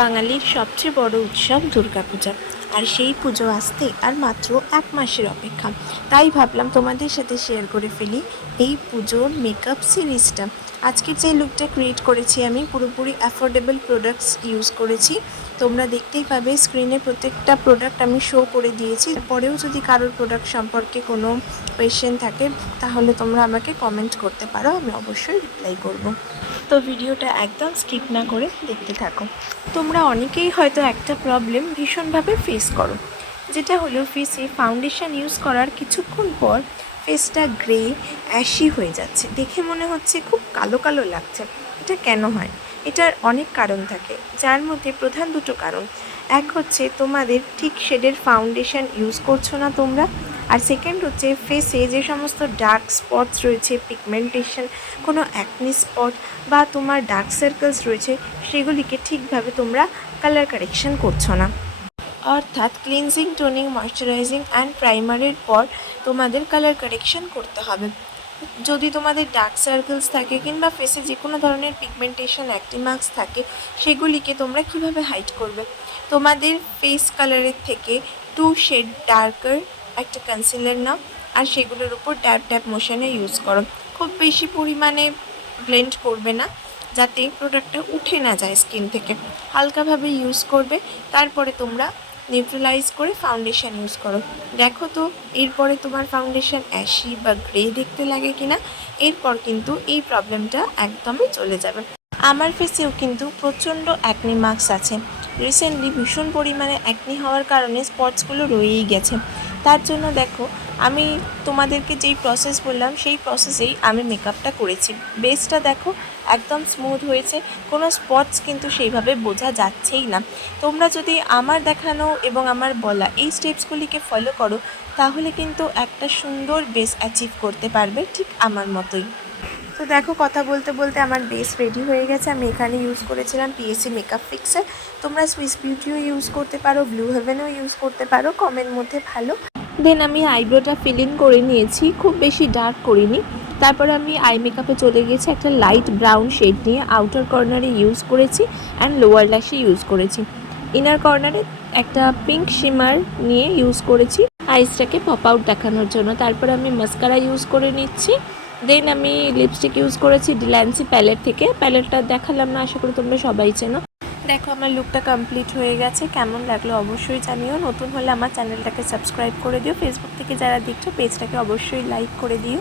বাঙালির সবচেয়ে বড় উৎসব দুর্গা পূজা। আর সেই পুজো আসতে আর মাত্র 1 মাসের অপেক্ষা। তাই ভাবলাম তোমাদের সাথে শেয়ার করে ফেলি এই পুজোর মেকআপ সিরিজটা। আজকের যে লুকটা ক্রিয়েট করেছি আমি পুরোপুরি অ্যাফোর্ডেবল প্রোডাক্টস ইউজ করেছি। তোমরা দেখতেই পাবে স্ক্রিনে প্রত্যেকটা প্রোডাক্ট আমি শো করে দিয়েছি। পরেও যদি কারোর প্রোডাক্ট সম্পর্কে কোনো কোয়েশ্চেন থাকে তাহলে তোমরা আমাকে কমেন্ট করতে পারো, আমি অবশ্যই রিপ্লাই করব। তো ভিডিওটা একদম স্কিপ না করে দেখতে থাকো। তোমরা অনেকেই হয়তো একটা প্রবলেম ভীষণভাবে ফেস করো, যেটা হলো ফেসে ফাউন্ডেশন ইউজ করার কিছুক্ষণ পর ফেসটা গ্রে অ্যাশি হয়ে যাচ্ছে, দেখে মনে হচ্ছে খুব কালো কালো লাগছে। এটা কেন হয়? এটার অনেক কারণ থাকে, যার মধ্যে প্রধান দুটো কারণ। এক হচ্ছে তোমাদের ঠিক শেডের ফাউন্ডেশন ইউজ করছো না তোমরা, আর সেকেন্ড হচ্ছে ফেসে যে সমস্ত ডার্ক স্পটস রয়েছে, পিগমেন্টেশন, কোনো অ্যাকনি স্পট বা তোমার ডার্ক সার্কেলস রয়েছে, সেগুলিকে ঠিকভাবে তোমরা কালার কারেকশন করছো না। অর্থাৎ ক্লিনজিং, টোনিং, ময়েশ্চারাইজিং অ্যান্ড প্রাইমারের পর তোমাদের কালার কারেকশন করতে হবে। যদি তোমাদের ডার্ক সার্কেলস থাকে কিংবা ফেসে যে কোনো ধরনের পিগমেন্টেশন, অ্যাক্নি মার্কস থাকে, সেগুলিকে তোমরা কিভাবে হাইড করবে? তোমাদের ফেস কালারের থেকে 2 শেড ডার্কার একটা কনসিলার নাও, আর সেগুলোর উপর ট্যাপ ট্যাপ মোশনে ইউজ করো। খুব বেশি পরিমাণে ব্লেন্ড করবে না, যাতে প্রোডাক্টটা উঠে না যায় স্কিন থেকে। হালকাভাবে ইউজ করবে, তারপরে তোমরা নিউট্রালাইজ করে ফাউন্ডেশন ইউজ করো। দেখো তো এরপরে তোমার ফাউন্ডেশন অ্যাশি বা গ্রে দেখতে লাগে কিনা। এরপর কিন্তু এই প্রবলেমটা একদমই চলে যাবে। আমার ফেসেও কিন্তু প্রচণ্ড অ্যাকনি মার্কস আছে। রিসেন্টলি ভীষণ পরিমাণে অ্যাকনি হওয়ার কারণে স্পটসগুলো রয়েই গেছে। তার জন্য দেখো, আমি তোমাদেরকে যেই প্রসেস বললাম সেই প্রসেসেই আমি মেকআপটা করেছি। বেসটা দেখো একদম স্মুথ হয়েছে, কোনো স্পটস কিন্তু সেইভাবে বোঝা যাচ্ছেই না। তোমরা যদি আমার দেখানো এবং আমার বলা এই স্টেপসগুলিকে ফলো করো, তাহলে কিন্তু একটা সুন্দর বেস অ্যাচিভ করতে পারবে, ঠিক আমার মতোই। তো দেখো, কথা বলতে বলতে আমার বেস রেডি হয়ে গেছে। আমি এখানে ইউজ করেছিলাম পিএসসি মেকআপ ফিক্সার। তোমরা সুইস বিউটিও ইউজ করতে পারো, ব্লু হেভেনও ইউজ করতে পারো, কমের মধ্যে ভালো। দেন আমি আইব্রোটা ফিল ইন করে নিয়েছি, খুব বেশি ডার্ক করিনি। তারপরে আমি আই মেকআপে চলে গেছি, একটা লাইট ব্রাউন শেড নিয়ে আউটার কর্নারে ইউজ করেছি অ্যান্ড লোয়ার ল্যাশে ইউজ করেছি। ইনার কর্নারে একটা পিঙ্ক শিমার নিয়ে ইউজ করেছি আইসটাকে পপ আউট দেখানোর জন্য। তারপরে আমি মাস্কারা ইউজ করে নিচ্ছি। দেন আমি লিপস্টিক ইউজ করেছি ডিলান্সি প্যালেট থেকে। প্যালেটটা দেখালাম না, আশা করি তোমরা সবাই চেনো। দেখো আমার লুকটা কমপ্লিট হয়ে গেছে। কেমন লাগলো অবশ্যই জানিও। নতুন হলে আমার চ্যানেলটাকে সাবস্ক্রাইব করে দিও। ফেসবুক থেকে যারা দেখছো পেজটাকে অবশ্যই লাইক করে দিও।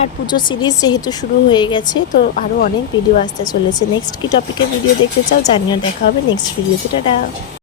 আর পুজো সিরিজ যেহেতু শুরু হয়ে গেছে, তো আরও অনেক ভিডিও আসতে চলেছে। নেক্সট কি টপিকের ভিডিও দেখতে চাও জানিও। দেখা হবে নেক্সট ভিডিওতে। টাটা।